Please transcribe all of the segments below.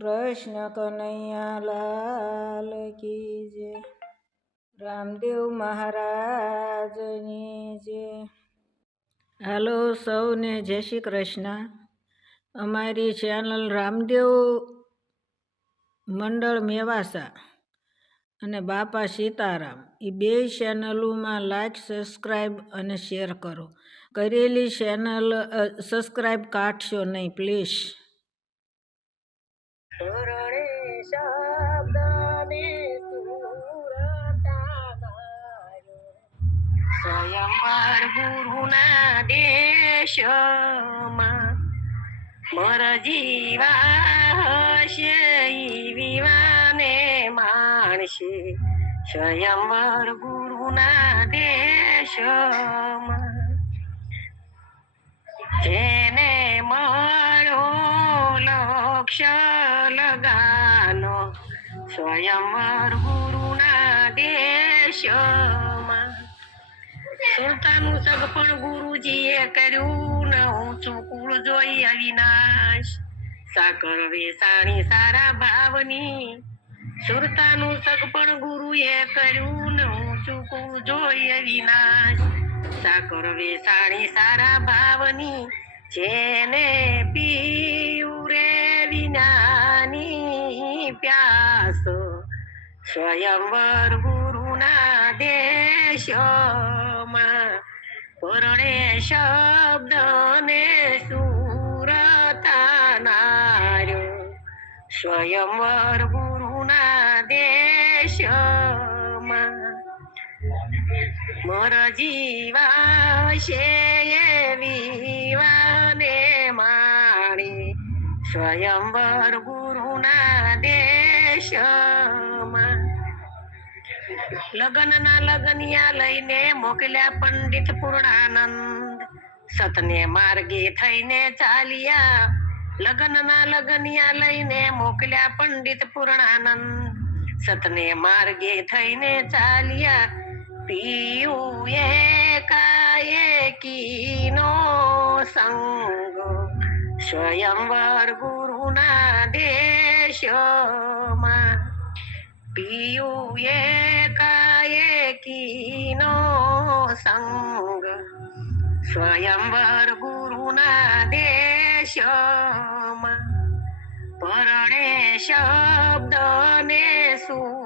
કૃષ્ણ કનૈયા લાલ કી જય. રામદેવ મહારાજની જય. હાલો સૌને જય શ્રી કૃષ્ણ. અમારી ચેનલ રામદેવ મંડળ મેવાસા અને બાપા સીતારામ. એ બે ચેનલોમાં લાઈક સબસ્ક્રાઈબ અને શેર કરો. કરેલી ચેનલ સબસ્ક્રાઈબ કાઢશો નહીં પ્લીઝ ધોરણે શબ્દને સુરતા સ્વયંવર ગુરુના દેશમાં મર જીવા હશે ઈ વિવાને માણશે સ્વયંવર ગુરુના સ્વયંવર ગુરુના દેશમાં. સુલતાનું સગપણ ગુરુજીએ કર્યું ન ઊંચું કુળ જોઈ અવિનાશ. સાકર વેસાણી સારા ભાવની. સુરતાનું સગપણ ગુરુએ કર્યું ન ઊંચું કુળ જોઈ અવિનાશ. સાકર વેસાણી સારા ભાવની. જેને પીયું સ્વયંવર ગુરુના દેશમાં પરણે શબ્દ ને સુરતાનાર્યો સ્વયંવર ગુરુના દેશમાં મોર જીવા છે વિવાને માણી. સ્વયંવર ગુરુના દેશમાં લગ્નના લગનિયા લઈને મોકલ્યા પંડિત પૂર્ણાનંદ. સતને માર્ગે થઈને ચાલ્યા. લગ્નના લગનિયા લઈને મોકલ્યા પંડિત પૂર્ણાનંદ. સતને માર્ગે થઈને ચાલ્યા. પિયું એકાએકીનો સંગ. સ્વયંવર ગુરુના દેશમાં. પિયું એકાએકીનો સંગ સ્વયંવર ગુરુના દેશમાં પરણે શબ્દ ને સુરતાનાર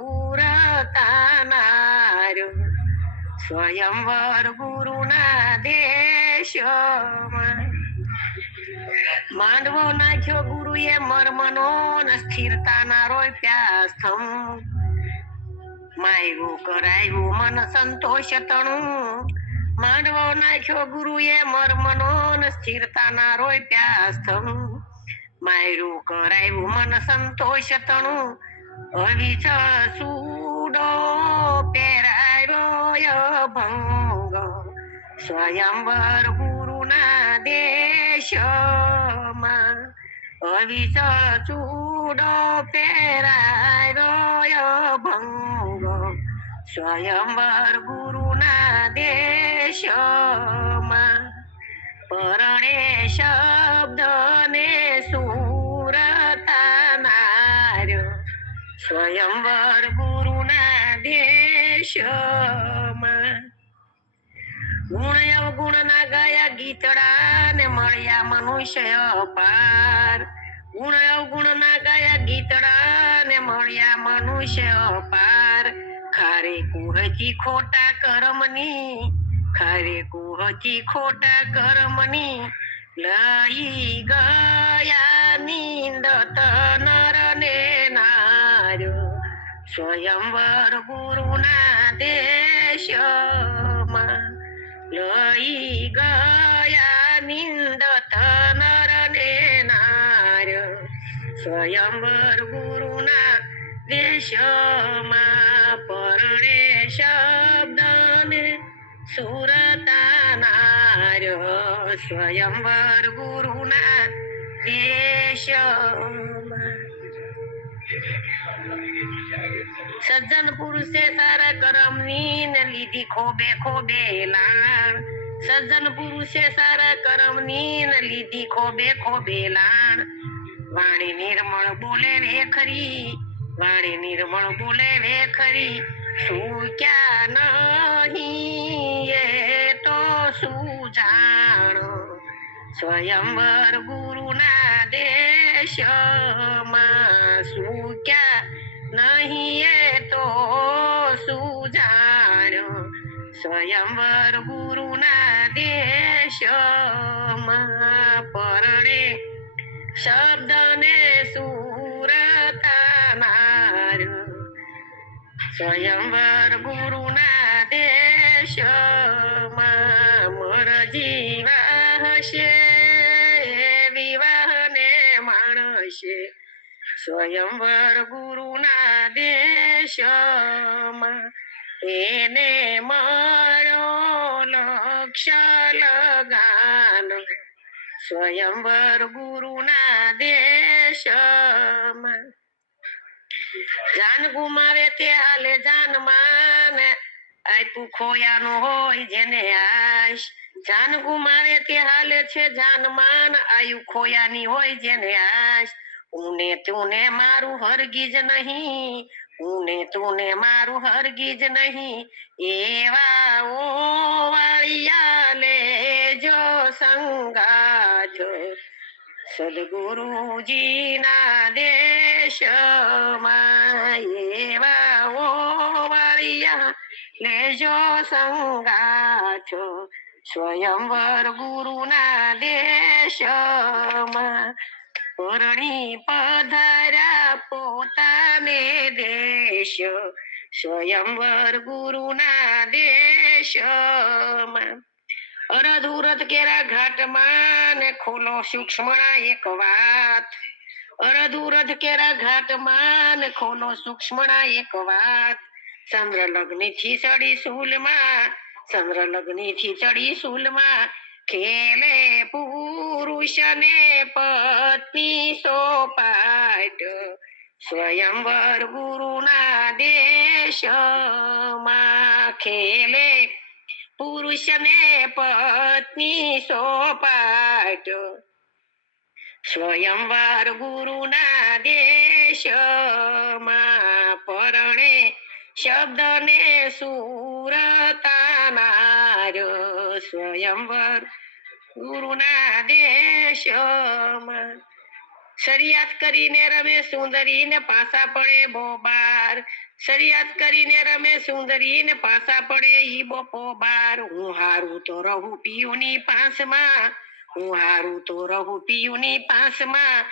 સ્વયંવર ગુરુના દેશમાં માંડવો નાખ્યો ગુરુએ મર્મનો સ્થિરતાના રોપ્યા સ્તંભ માયરું કરાયું મન સંતોષ તણું. માંડવો નાખ્યો ગુરુએ મર્મનો સ્થિરતાના રોપ્યા સ્તંભ માયરું કરાયું મન સંતોષ તણું. અવિચળ સૂડો પહેરાયો ભંગ સ્વયંવર ગુરુના દેશમાં અવિચળ ચૂડો પહેરાયો સ્વયંવર ગુરુના દેશમાં પરણે શબ્દને સુરતા માર્યો. સ્વયંવર ગુરુના દેશમાં ગુણ અવગુણ ના ગયા ગીતડા ને મળ્યા મનુષ્ય અપાર. ગુણ અવગુણ ના ગયા ગીતડા ને મળ્યા મનુષ્ય પાર ખારે કુહજી ખોટા કરમની, ખારે કુહજી ખોટા કરમની, લઈ ગયા નિંદ નર ને નાર્યો સ્વયંવર ગુરુના દેશમાં લઈ ગયા નિંદત નર ને નાર. સ્વયંવર ગુરુના દેશમાં સુરતાનાર સ્વયંવર ગુરુના દેશમાં સજ્જન પુરુષે સારા કરમની લીધી ખોબે ખોબે લાણ સજ્જન પુરુષે સારા કરમની લીધી ખોબે ખોબે લાણ વાણી નિર્મળ બોલે વે ખરી વાણી નિર્મળ બોલે વે ખરી શું ક્યાં નહીં એ તો શું જાણો સ્વયંવર ગુરુના દેશમાં શું ક્યાં નહીં એ તો શું જાણ્યો સ્વયંવર સ્વયંવર ગુરુના દેશમાં મોર જીવા હશે, વિવાહને માણશે. સ્વયંવર ગુરુના દેશમાં એને મારો લક્ષ લગાન. સ્વયંવર ગુરુના દેશમાં જાન ગુમાવે તે હાલે જાનમાં ને આપ્યું ખોયાનું હોય જેને આશ જાન ગુમાવે તે હાલે છે જાન માન. આયુ ખોયાની હોય જેને આશ ઉને તુને મારું હરગીજ નહીં. ઉને તુને મારું હરગીજ નહીં. એવા ઓ વાળિયા લેજો સંગાથ. સદગુરુજીના દેશમાં લેજો સંગાથો સ્વયંવર ગુરુના દેશમાં પરણી પધાર્યા પોતાને દેશ સ્વયંવર ગુરુના દેશમાં અરધુરત કેરા ઘાટમાં ને ખોલો સૂક્ષ્મણા એક વાત અરધુરત કેરા ઘાટમાં ને ખોલો સૂક્ષ્મણા એક વાત ચંદ્ર લગ્નથી ચડી સુલમાં ચંદ્ર લગ્નથી ચડી સુલમાં ખેલે પુરુષને પત્ની સોપાટ સ્વયંવર ગુરુના દેશમાં ખેલે પુરુષને પત્ની સોપાટ સ્વયંવર ગુરુના દેશમાં પરણે શબ્દને સુરતાનાર સ્વયંવર ગુરુના દેશમાં શરિયાત કરીને રમે સુંદરી ને પાસા પડે બોબાર શરિયાત કરીને રમે સુંદરી ને પાસા પડે ઈ બપો બાર હું હારું તો રહું પિયુની પાસમાં હું હારું તો રહું પિયુની પાસમાં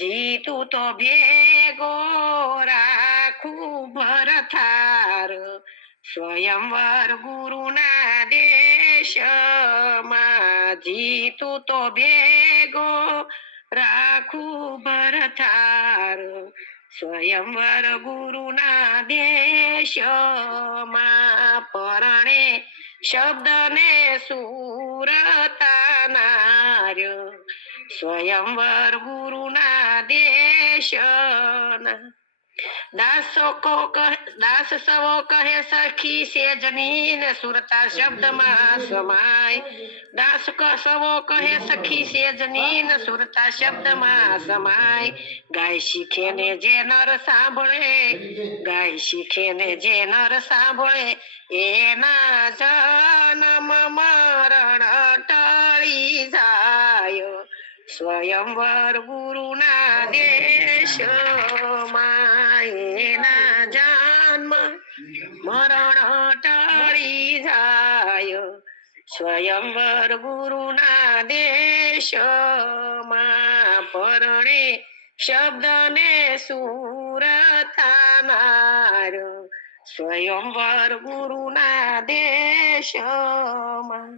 જીતું તો ભેગો રાખું ભરથાર. સ્વયંવર ગુરુના દેશમાં જીતું તો ભેગો રાખું ભરથાર. સ્વયંવર ગુરુના દેશમાં પરણે શબ્દને સુરતાનાર સ્વયંવર ગુરુના દેશના દાસો કો દાસ સવો કહે સખી સેજની ને સુરતા શબ્દમાં સમાય દાસ ક સવો કહે સખી સેજની ને સુરતા શબ્દમાં સમાય ગાય શીખે ને જે નર સાંભળે ગાય શીખે ને જે નર સાંભળે એના જન્મ મરણ ટળી જાય સ્વયંવર ગુરુના દેશ એના જન્મ મરણ ટળી જાય. સ્વયંવર ગુરુના દેશમાં પરણે શબ્દને સુરતાનાર સ્વયંવર ગુરુના દેશમાં